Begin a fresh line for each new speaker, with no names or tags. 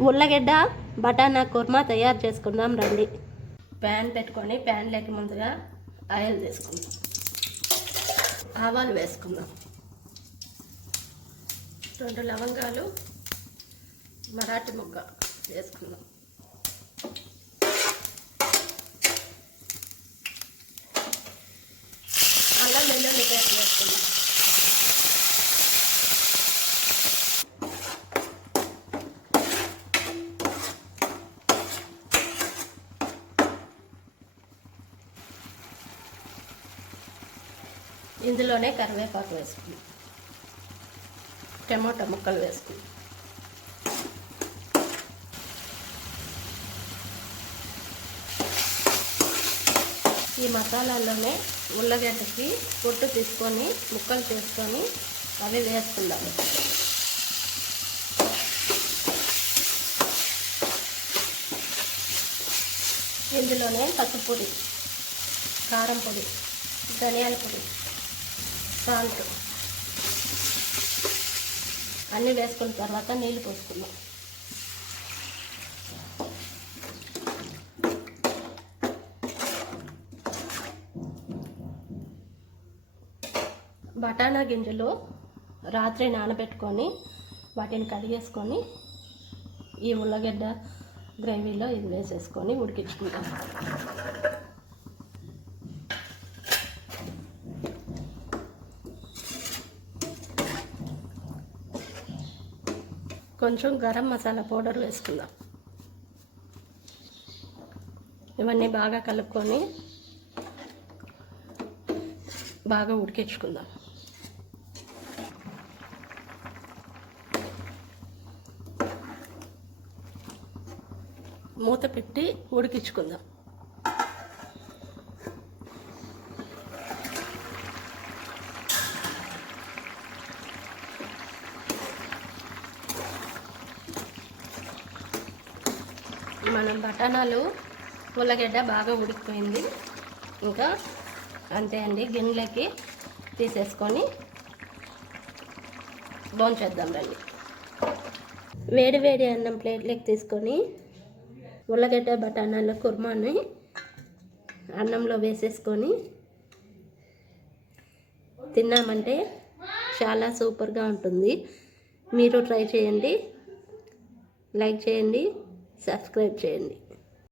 ఉల్లగడ్డ బటానా కుర్మా తయారు చేసుకుందాం రండి. ప్యాన్ పెట్టుకొని ప్యాన్లోకి ముందుగా ఆయిల్ తీసుకుందాం ఆవాలు వేసుకుందాం. రెండు లవంగాలు మరాఠీ మొగ్గ వేసుకుందాం. ఇందులోనే కరివేపాకు వేసుకుందాం. టమోటా ముక్కలు వేసుకుందాం. ఈ మసాలాల్లోనే ఉల్లగడ్డకి పొట్టు తీసుకొని ముక్కలు తీసుకొని అవి వేసుకుందాము ఇందులోనే పసుపొడి కారం పొడి ధనియాల పొడి సాల్ట్. అన్నీ వేసుకున్న తర్వాత నీళ్ళు పోసుకుందాం. బఠానా గింజలు రాత్రి నానబెట్టుకొని వాటిని కడిగేసుకొని ఈ ఉల్లగడ్డ గ్రేవీలో ఇది వేసేసుకొని ఉడికించుకుంటాం కొంచెం గరం మసాలా పౌడర్ వేసుకుందాం. ఇవన్నీ బాగా కలుపుకొని బాగా ఉడికించుకుందాం. మూత పెట్టి ఉడికించుకుందాం. మనం బఠానాలు ఉల్లగడ్డ బాగా ఉడికిపోయింది. ఇంకా అంతే అండి గిన్నెలకి తీసేసుకొని భోంచేద్దాం రండి. వేడి వేడి అన్నం ప్లేట్లోకి తీసుకొని ఉల్లగడ్డ బఠానాల కుర్మాని అన్నంలో వేసేసుకొని తిన్నామంటే చాలా సూపర్గా ఉంటుంది. మీరు ట్రై చేయండి లైక్ చేయండి. సబ్స్క్రైబ్ చేయండి